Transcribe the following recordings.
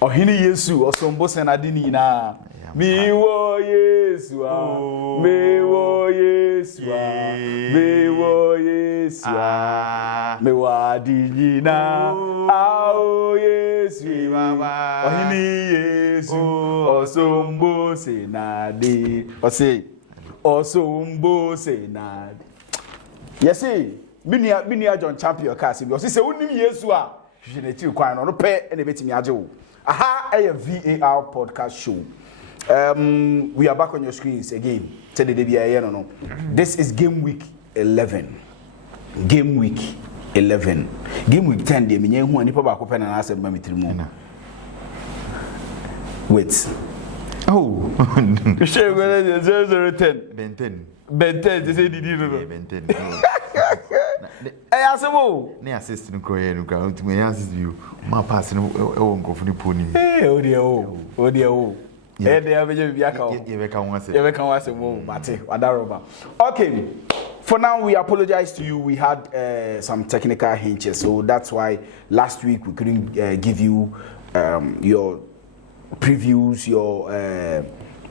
Ohini Yesu osombo senadini na miwo Yesu mewo Yesu mewo Yesu mewa dinina ao Yesu baba ohini Yesu osombo senadi osombo senadi yesi minia John Champion kasi bi se wonim Yesu a hwehwe na ti kwan no pe na betimi age wo. Aha, a VAR podcast show. We are back on your screens again. This is game week 11. Game week 11. Game week 10. They mean who nipa ba ko pen na asem mami trimu. Wait. Oh. Shey go 010. Ben 10. They say did you know? Ben 10. Hey, asemo. Ne assist no kroye no ka ntumi assist you. Ma pass no e wo nkofo ni poni. Hey, o de o. Eh dey abeje bibia ka o. You be kan wase. You be kan wase mo mate wadaroba. Okay. For now, we apologize to you. We had some technical hitches, so that's why last week we couldn't give you your previews.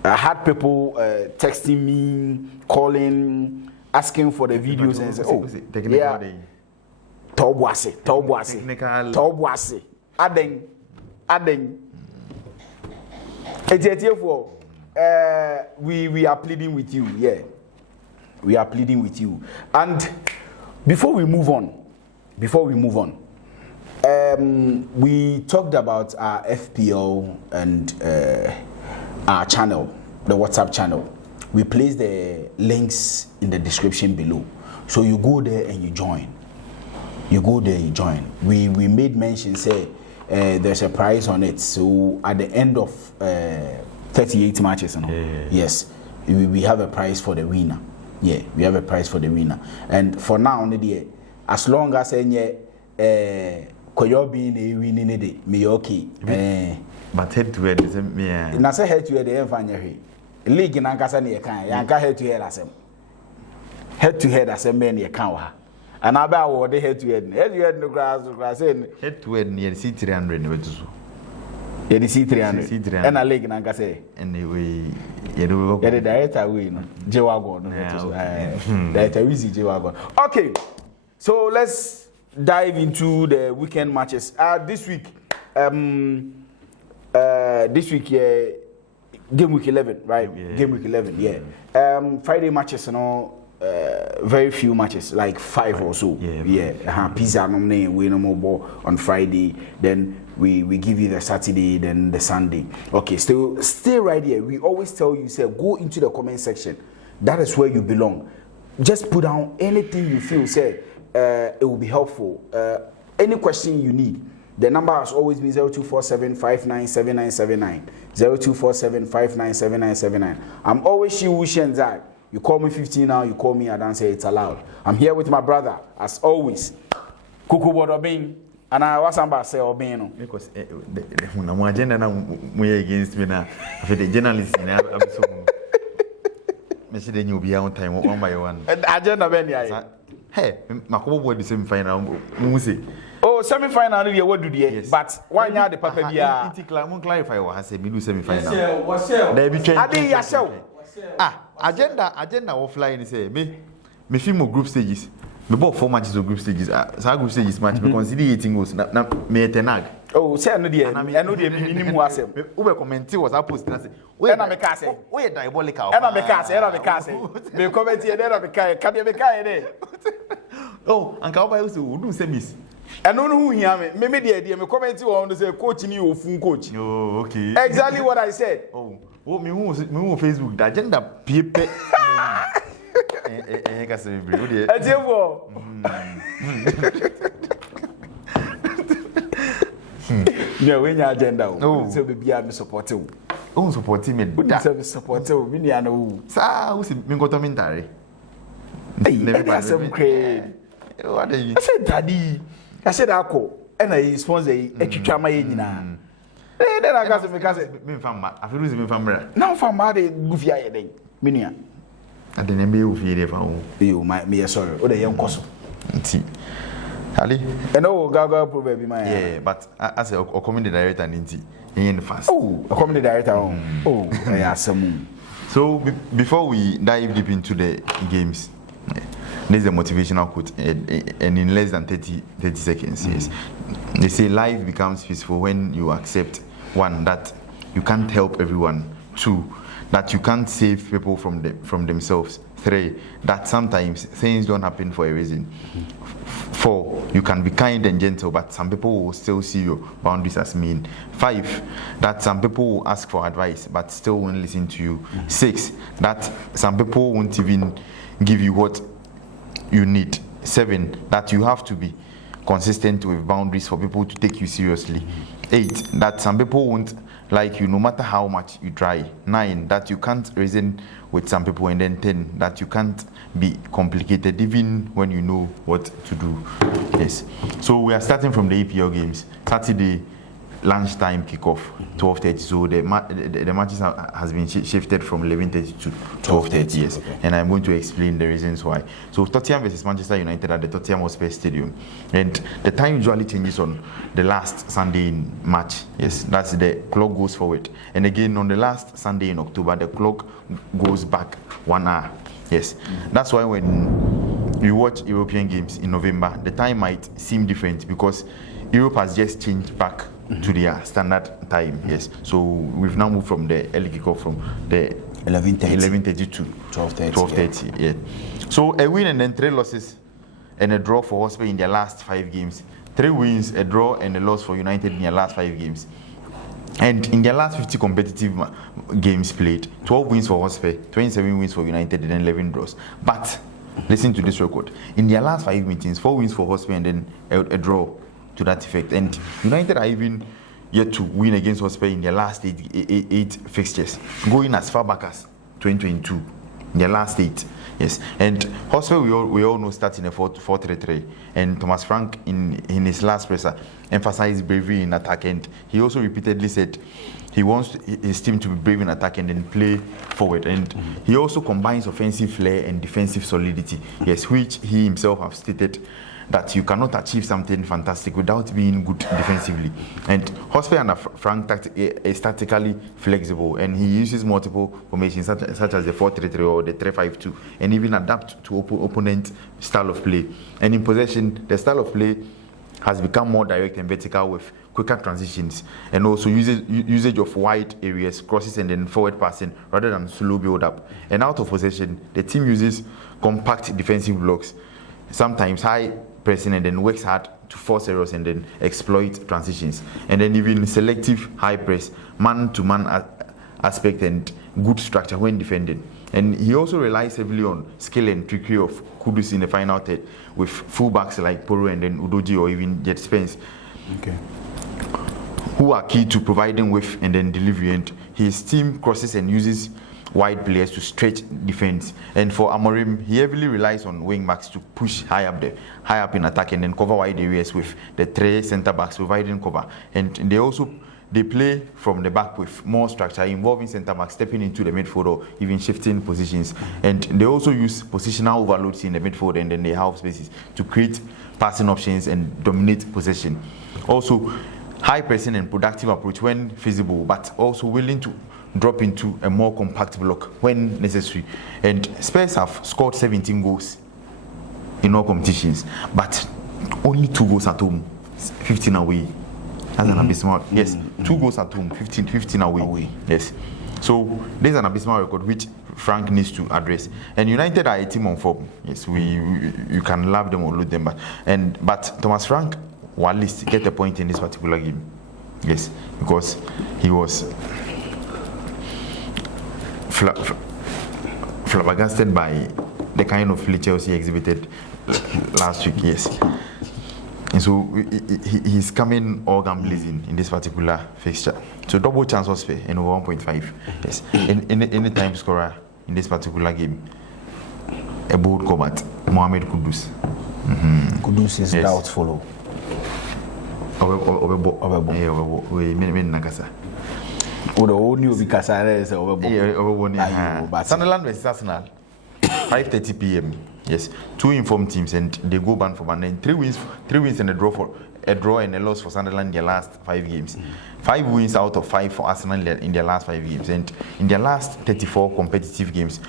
I had people texting me, calling, asking for the videos and say, "Oh, yeah, Tobwase, Aden." We are pleading with you, yeah. We are pleading with you. And before we move on, we talked about our FPL and our channel, the WhatsApp channel. We place the links in the description below. So you go there and you join. We made mention, say, there's a prize on it. So at the end of 38 matches, yes, we have a prize for the winner. Yeah, we have a prize for the winner. And for now, as long as any koyo being a winning day, me okay. But head to head is me. Na say head to head dey enfanya hwe. League na nkasa na ye kan. Yanka head to head asem. Head to head asem me na ye kan wa. And I buy what head to head. Head to head no grass say head to head near C300 ne betu so. Yeah, the C300. And a league na nkasa. Anyway, you do. Yeah, the director we no. J-Wagon. Director we see J-Wagon. Okay. So let's dive into the weekend matches. This week game week 11, right? Yeah. Game week 11, yeah. Friday matches, very few matches, like 5 or so. Yeah. Pizza nominate, we no more ball on Friday. Then we give you the Saturday, then the Sunday. Okay, stay right here. We always tell you, say, go into the comment section. That is where you belong. Just put down anything you feel, say, it will be helpful. Any question you need. The number has always been 0247-597979. 0247-597979. I'm always Shiwu Zai. You call me 15 now, you call me, I don't say it's allowed. I'm here with my brother, as always. Kuku Bodobin. And I was about to say Obino. Because my agenda now against me now. For the journalists, I'm so. Maybe then you'll be on time one by one. Agenda Benny. Hey, my boy the same final. Oh, semi-final, what do you? Yes. But why not the Papa? Clarify what I said. We do semi-final. They be changing. Agenda offline. Say me film of group stages. Me bought 4 matches of group stages. So group stages match. Me consider 18 goals. Na me tenag. Oh, say I know the minimum was him. Ube commenti was I post na say. We na me ka say. We diabolical. Na me ka say. Me comment here na me ka. Ka me ka here. Oh, and ka oba you say we do semis. And no who hear me me comment on say coach ni ofun coach. Oh, okay. Exactly what I said. Oh, me who Facebook the agenda paper. Ka say be. Ajebo. Yeah, when your agenda. Oh, say be me support you. Oh, support me. Say support you. Me na no. Sa, who say me go to mentary. Hey, some crazy. What are you? I said, Daddy. I said, Ako. And I sponsor a chicha my yina. Then I got me from I feel losing me from there. Now from Madi Goofy, I think. Minia. I didn't be with you, might be sorry. Or the young cousin. See. Ali? And oh, Gaga probably my. Yeah, but as a comedy director, in fast. Oh, a comedy director. Oh, I have some. So before we dive deep into the games, there's a motivational quote, and in less than 30 seconds, yes. They say life becomes peaceful when you accept, 1, that you can't help everyone, 2, that you can't save people from themselves, 3, that sometimes things don't happen for a reason, 4, you can be kind and gentle, but some people will still see your boundaries as mean, 5, that some people will ask for advice but still won't listen to you, 6, that some people won't even give you what you need, 7, that you have to be consistent with boundaries for people to take you seriously, 8, that some people won't like you no matter how much you try, 9, that you can't reason with some people, and then 10, that you can't be complicated even when you know what to do. Yes, so we are starting from the EPL games. Saturday lunchtime kickoff, 12:30. So the matches has been shifted from 11:30 to 12:30. Yes, okay. And I'm going to explain the reasons why. So Tottenham versus Manchester United at the Tottenham Hotspur Stadium, and the time usually changes on the last Sunday in March. Yes, that's the clock goes forward, and again on the last Sunday in October, the clock goes back 1 hour. Yes, that's why when you watch European games in November, the time might seem different because Europe has just changed back to their standard time. Yes, so we've now moved from the early kickoff from the 11:30 to 12:30. Yeah. So a win and then 3 losses and a draw for Hotspur in their last 5 games. 3 wins, a draw and a loss for United in their last 5 games. And in their last 50 competitive games played, 12 wins for Hotspur, 27 wins for United, and 11 draws. But listen to this record: in their last 5 meetings, 4 wins for Hotspur and then a draw to that effect. And United are even yet to win against Hotspur in their last 8 fixtures, going as far back as 2022, in their last 8. Yes, and Hotspur we all know starting a 4-3-3, and Thomas Frank in his last presser emphasized bravery in attack, and he also repeatedly said he wants his team to be brave in attack and then play forward, and he also combines offensive flair and defensive solidity, yes, which he himself has stated that you cannot achieve something fantastic without being good defensively. And Hotspur under Frank is tactically flexible, and he uses multiple formations such as the 4-3-3 or the 3-5-2, and even adapt to opponent style of play. And in possession, the style of play has become more direct and vertical with quicker transitions, and also usage of wide areas, crosses, and then forward passing rather than slow build up. And out of possession, the team uses compact defensive blocks, sometimes high pressing, and then works hard to force errors and then exploit transitions, and then even selective high press, man-to-man aspect, and good structure when defending. And he also relies heavily on skill and trickery of Kudus in the final third, with fullbacks like Poro and then Udoji or even Jet Spence, who are key to providing width and then delivery. And his team crosses and uses wide players to stretch defense. And for Amorim, he heavily relies on wing backs to push high up in attack and then cover wide areas, with the 3 centre backs providing cover. And they play from the back with more structure, involving centre backs stepping into the midfield or even shifting positions. And they also use positional overloads in the midfield and then they half spaces to create passing options and dominate possession. Also, high pressing and productive approach when feasible, but also willing to drop into a more compact block when necessary. And Spurs have scored 17 goals in all competitions, but only 2 goals at home, 15 away. That's an abysmal. Yes, 2 goals at home, 15 away. Yes. So there's an abysmal record which Frank needs to address. And United are a team on form. Yes, you can love them or loathe them, but Thomas Frank will at least get a point in this particular game. Yes, because he was flabbergasted by the kind of play Chelsea exhibited last week. Yes, and so he's coming all gun blazing in this particular fixture. So double chance was fair and over 1.5. Yes, any time scorer in this particular game, a bold combat, Mohamed Kudus. Kudus is doubtful. Sunderland versus Arsenal, 5:30 p.m. Yes, 2 informed teams, and they go back for and then 3 wins and a draw and a loss for Sunderland in their last 5 games. 5 wins out of 5 for Arsenal in their last 5 games, and in their last 34 competitive games,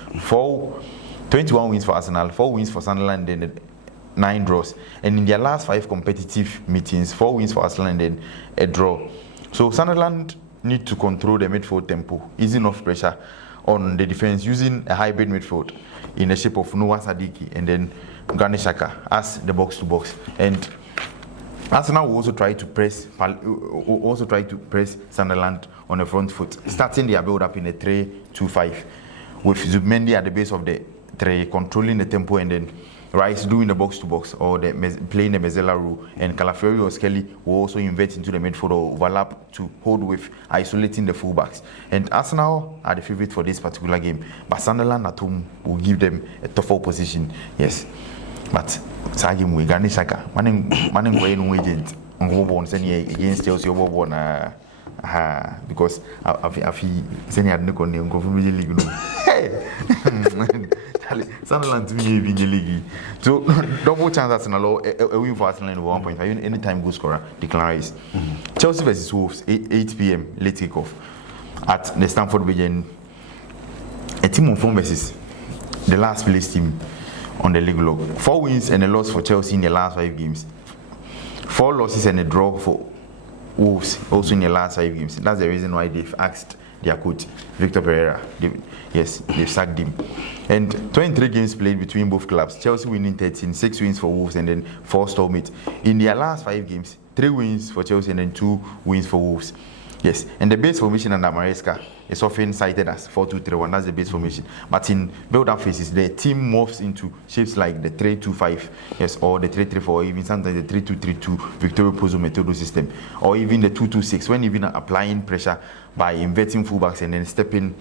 21 wins for Arsenal, 4 wins for Sunderland, and 9 draws. And in their last 5 competitive meetings, 4 wins for Arsenal and then a draw. So Sunderland need to control the midfield tempo, easing off pressure on the defense using a hybrid midfield in the shape of Noah Sadiki and then Granit Xhaka as the box-to-box. And Arsenal will also try to press Sunderland on the front foot, starting their build-up in a 3-2-5, with Zubimendi at the base of the 3, controlling the tempo, and then Rice doing the box-to-box or playing the Mezzala role, and Calafiori or Skelly will also invert into the midfield or overlap to hold with isolating the fullbacks. And Arsenal are the favourite for this particular game, but Sunderland at home will give them a tougher position. Yes, but Sagim we Granit Xhaka, manning going no agent on against Chelsea because I feel saying I hadn't gone go from the league. Hey. Sunderland to me being a league. So double chance Arsenal, a win for Arsenal in 1.5. Anytime goal scorer declares. Chelsea versus Wolves, 8 p.m. late kickoff at the Stamford Bridge. And a team on form versus the last place team on the league log. 4 wins and a loss for Chelsea in the last 5 games. 4 losses and a draw for Wolves also in the last 5 games. That's the reason why they've asked their coach Victor Pereira. They've sacked him. And 23 games played between both clubs. Chelsea winning 13, 6 wins for Wolves, and then 4 stalemate. In their last 5 games, 3 wins for Chelsea and then 2 wins for Wolves. Yes, and the base formation under Maresca is often cited as 4-2-3-1. That's the base formation. But in build-up phases, the team morphs into shapes like the 3-2-5, yes, or the 3-3-4, or even sometimes the 3-2-3-2 Victorio Pozzo Metodo system, or even the 2-2-6, when even applying pressure by inverting fullbacks and then stepping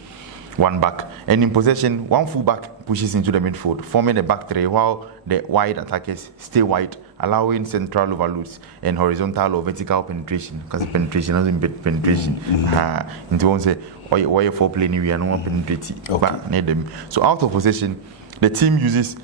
one back. And in possession, one full back pushes into the midfield, forming a back three while the wide attackers stay wide, allowing central overloads and horizontal or vertical penetration. Because penetration doesn't be penetration. Into one say, why you four playing we are no one penetrating. So out of possession, the team uses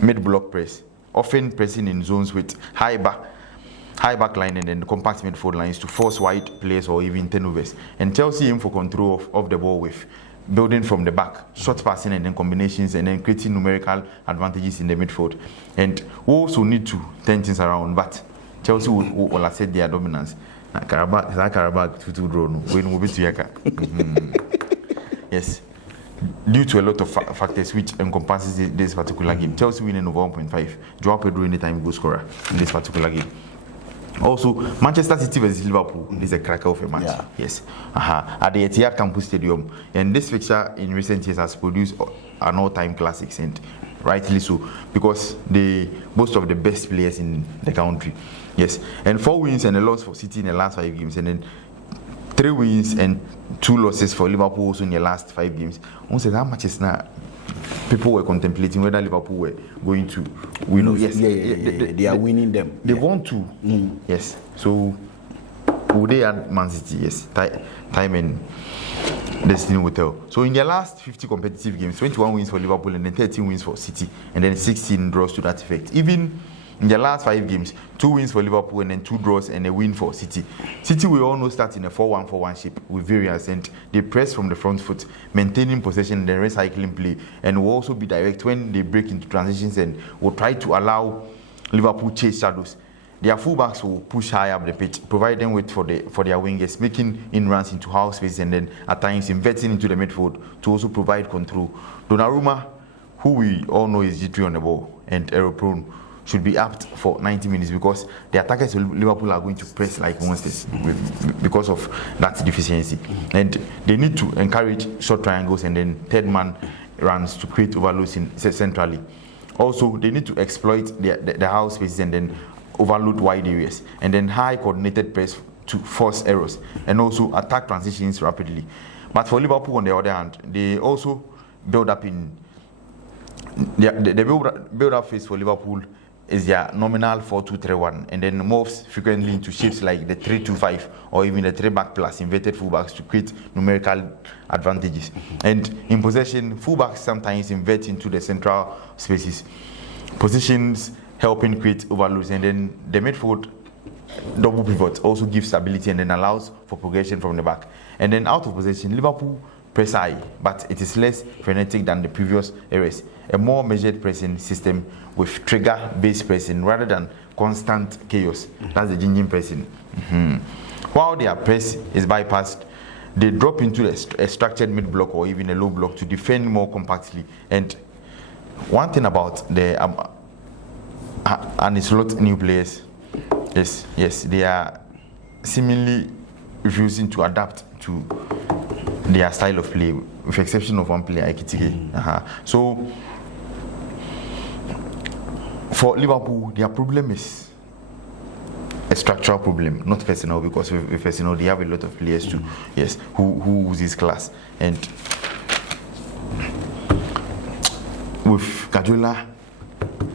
mid-block press, often pressing in zones with high back line and then compact midfield lines to force wide players or even turnovers. And Chelsea aim for control of the ball with building from the back, short passing and then combinations, and then creating numerical advantages in the midfield. And we also need to turn things around, but Chelsea will assert their dominance. Karabakh 2-2 draw no. When we to Yaka. Yes. Due to a lot of factors which encompasses this particular game. Chelsea winning over 1.5. Joao Pedro anytime goal scorer in this particular game. Also, Manchester City versus Liverpool is a cracker of a match. Yeah. Yes. At the Etihad Campus Stadium. And this fixture in recent years has produced an all-time classics, and rightly so, because they boast of the best players in the country. Yes. And 4 wins and a loss for City in the last 5 games. And then 3 wins and 2 losses for Liverpool also in the last 5 games. One said how much is now? People were contemplating whether Liverpool were going to win. No, yes, they are winning them. They want to. Yes. So would they add Man City? Yes. Time and destiny will tell. So in their last 50 competitive games, 21 wins for Liverpool and then 13 wins for City, and then 16 draws to that effect. Even in their last 5 games, 2 wins for Liverpool and then 2 draws and a win for City. City will almost start in a 4-1-4-1 shape with variance, and they press from the front foot, maintaining possession and then recycling play, and will also be direct when they break into transitions and will try to allow Liverpool chase shadows. Their fullbacks will push high up the pitch, provide them with for their wingers, making in-runs into half space and then at times inverting into the midfield to also provide control. Donnarumma, who we all know is G3 on the ball and error-prone, should be apt for 90 minutes because the attackers of Liverpool are going to press like monsters because of that deficiency. And they need to encourage short triangles and then third man runs to create overloads centrally. Also, they need to exploit the house spaces and then overload wide areas, and then high coordinated press to force errors, and also attack transitions rapidly. But for Liverpool, on the other hand, they also build up in the build-up phase for Liverpool is their nominal 4-2-3-1, and then moves frequently into shapes like the 3-2-5 or even the 3-back plus inverted fullbacks to create numerical advantages. And in possession, fullbacks sometimes invert into the central spaces, positions helping create overloads, and then the midfield double pivot also gives stability and then allows for progression from the back. And then out of possession, Liverpool press high, but it is less frenetic than the previous eras. A more measured pressing system with trigger-based pressing rather than constant chaos. That's the ginging pressing. While their press is bypassed, they drop into a structured mid-block or even a low block to defend more compactly. And one thing about the and it's a lot new players, yes, they are seemingly refusing to adapt to their style of play, with the exception of one player, Ekitike. So for Liverpool, their problem is a structural problem, not personal, because with personal they have a lot of players too, yes, who use this class. And with Guardiola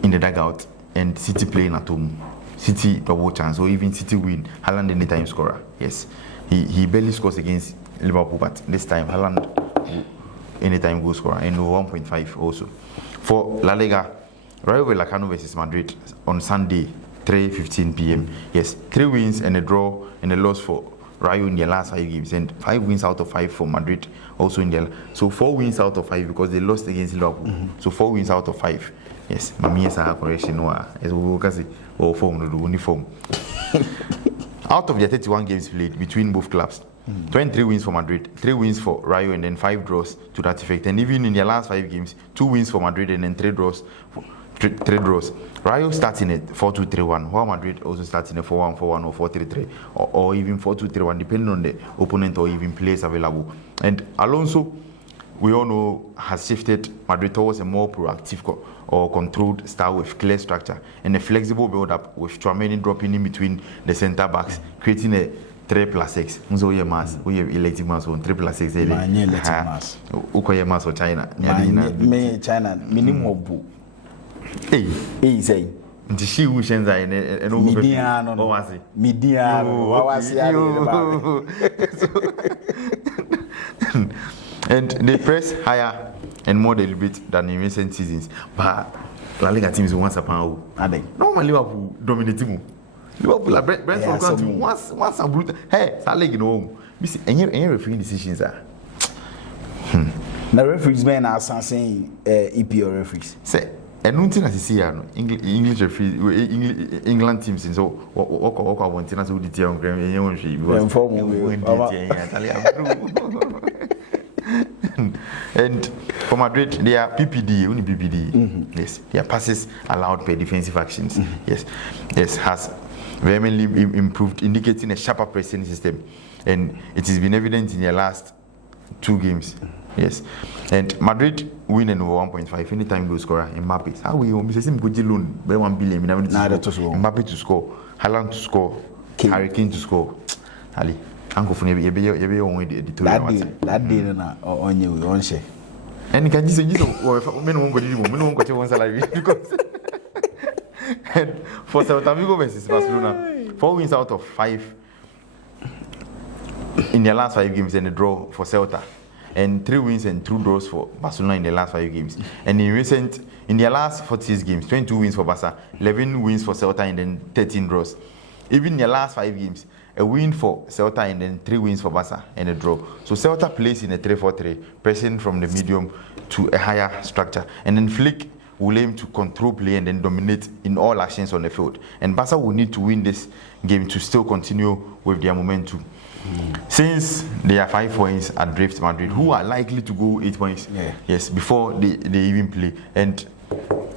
in the dugout and City playing at home, City double chance or even City win, Haaland anytime scorer. Yes, he barely scores against Liverpool, but this time Haaland anytime goal scorer and 1.5 also. For La Liga, Rayo Vallecano versus Madrid on Sunday, 3:15 p.m. Yes, 3 wins and a draw and a loss for Rayo in their last 5 games, and 5 wins out of 5 for Madrid also in their. So 4 wins out of 5 because they lost against Liverpool. So 4 wins out of 5. Yes, Mami is a correction. As we can see, or form the uniform. Out of the 31 games played between both clubs, 23 wins for Madrid, 3 wins for Rayo, and then 5 draws to that effect. And even in their last 5 games, 2 wins for Madrid and then 3 draws. 3 draws. Rayo starting at 4-2-3-1, while Madrid also starting at 4-1-4-1 or 4-3-3, or even 4-2-3-1, depending on the opponent or even players available. And Alonso, we all know, has shifted Madrid towards a more proactive or controlled style with clear structure and a flexible build-up with Tchouaméni dropping in between the centre backs, creating a 3 plus 6. So we mass, we have elective mass on 3 plus 6. Many elective mass. Ukoye mass or China. Me China minimum bu. Hey, say. The she who sends I and over Mediano. Oh, was it? Mediano. Was and they press higher and more deliberate than in recent seasons. But La Liga teams once upon are they? Normally Liverpool dominating. Liverpool Brentford country once a brutal. Hey, Saleg no. You see, any referee decisions are. The referees men are saying EPO referees. Say, and nothing as you see, English referees, England teams, and so what I want to do the team and for Madrid, they are PPD, only PPD. Yes, their passes allowed per defensive actions. Yes, has vehemently improved, indicating a sharper pressing system, and it has been evident in their last 2 games. Yes, and Madrid winning over 1.5 anytime goal scorer Mbappe. How we almost say go loan by 1 billion. Mbappe to score, Haaland to score, Harry Kane to score. Ali, Uncle for maybe on that day na on you on share. And can you say you men won't go one salary because and for Celta Vigo versus Barcelona, 4 wins out of 5 in their last 5 games and a draw for Celta. And 3 wins and 2 draws for Barcelona in the last 5 games. And in their last 46 games, 22 wins for Barca, 11 wins for Celta, and then 13 draws. Even in the last 5 games, a win for Celta and then 3 wins for Barca and a draw. So Celta plays in a 3-4-3, pressing from the medium to a higher structure. And then Flick will aim to control play and then dominate in all actions on the field. And Barca will need to win this game to still continue with their momentum. Since they are 5 points at Drift Madrid, who are likely to go 8 points, yes, before they even play. And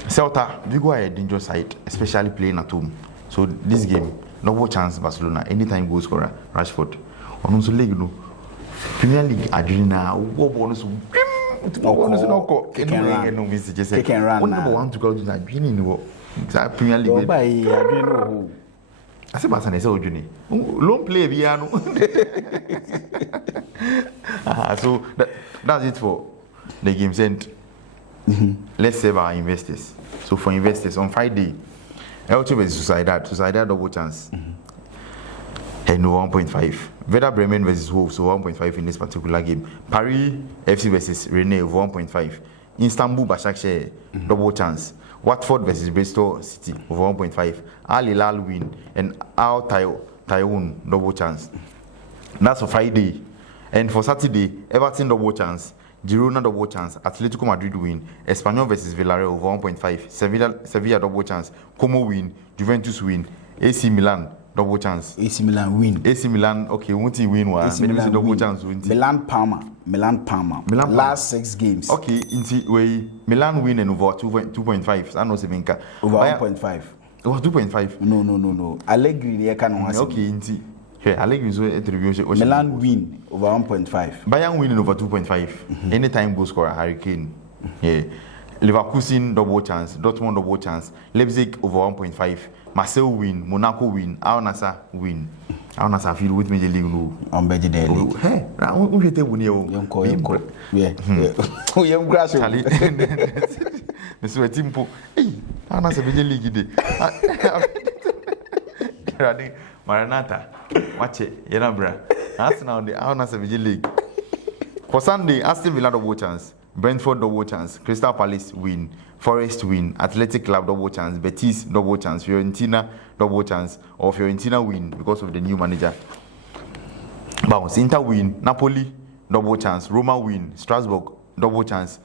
Celta, Vigo are a dangerous side, especially playing at home. So this game, no chance Barcelona, anytime goal scorer, Rashford. On also League, no. Premier League, Adrena, what bonus? Can run. Number 1 to go to Adrena, Premier League. I said, "Basan is so junior. Long play piano." So that's it for the games. And let's save our investors. So for investors on Friday, Elche versus Sociedad double chance, and 1.5. Werder Bremen versus Wolves, so 1.5 in this particular game. Paris FC versus Rennes, 1.5. Istanbul Başakşehir double chance. Watford versus Bristol City over 1.5. Al Hilal win and Al Taiwan double chance. That's for Friday. And for Saturday, Everton double chance, Girona double chance, Atletico Madrid win, Espanyol versus Villarreal over 1.5, Sevilla double chance, Como win, Juventus win, AC Milan double chance. AC Milan win. AC Milan, okay, won't he win one? AC Milan double chance win. Milan Parma. Last 6 games. Okay, in Milan win and over 2.5. I know Sevenka. Over 1.5. Over 2.5. No. Allegri they can have. Okay, Allegri so attribution. Milan win over 1.5. Bayern win over 2.5. Anytime goal scorer Harry Kane. Yeah. Leverkusen double chance, Dortmund double chance, Leipzig over 1.5, Marseille win, Monaco win, Al Nassr win. Al Nassr feel with Major League no. On Major League. Hey, we get one here. Yeah. We am grass. Monsieur Timpo. Hey, Al Nassr Major League day. Maranatha. Watch it. Yenabra. Arsenal the Al Nassr Major League. For Sunday, Aston Villa double chance. Brentford double chance, Crystal Palace win, Forest win, Athletic Club double chance, Betis double chance, Fiorentina double chance, or Fiorentina win because of the new manager. Bounce, Inter win, Napoli double chance, Roma win, Strasbourg double chance,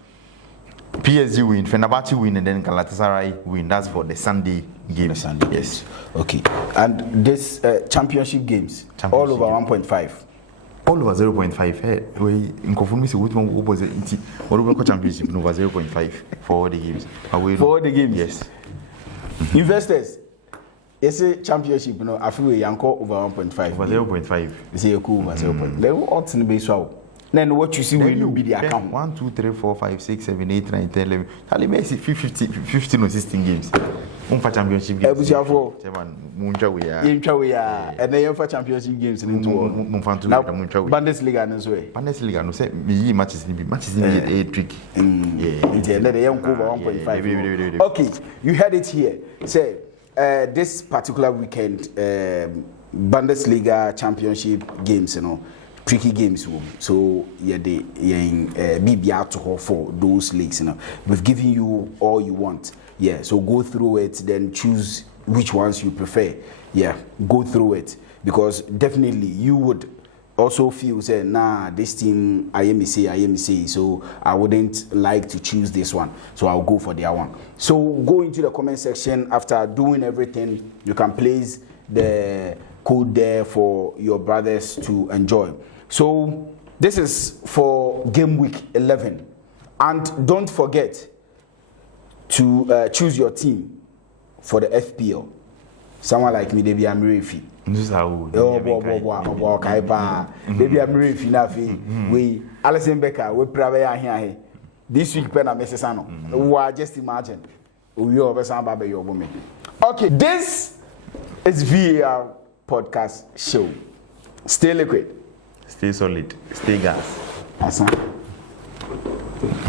PSG win, Fenerbahce win, and then Galatasaray win. That's for the Sunday game. Yes. Okay. And this championship games, all over 1.5. All over 0.5. Hey, we in conformity with one opposite. What we call championship over 0.5 for all the games. For all the games. Yes. Investors. Yes, championship. No, I feel we anchor over 1.5. Over 0.5. You say you cool over 0.5. They will ought to be so. Then what you see will be the account. 1, 2, 3, 4, 5, 6, 7, 8, 9, 10, 11. Tell me 15 or 16 games. For championship games. Ebusiafo. Chairman, Muncha we are. Intra we are, and then for championship games in into now Bundesliga and so. Bundesliga no say me matches in a trick. Yeah, let the young go 1.5. Okay, you heard it here. Say this particular weekend, Bundesliga championship games, tricky games. So yeah, they in BBR to for those leagues. We've given you all you want. Yeah, so go through it, then choose which ones you prefer. Yeah, go through it because definitely you would also feel say, nah, this team I am say, so I wouldn't like to choose this one, so I'll go for the other one. So go into the comment section after doing everything. You can place the code there for your brothers to enjoy. So this is for game week 11, and don't forget to choose your team for the FPL. Someone like me, Debbie Amirifi. Debbie Amirifi Nafi. We Alison Becker, we prepare here. This week, Pena Messesano. Just imagine. We are over your woman. Okay, this is VAR podcast show. Stay liquid. Stay solid. Stay gas. Awesome.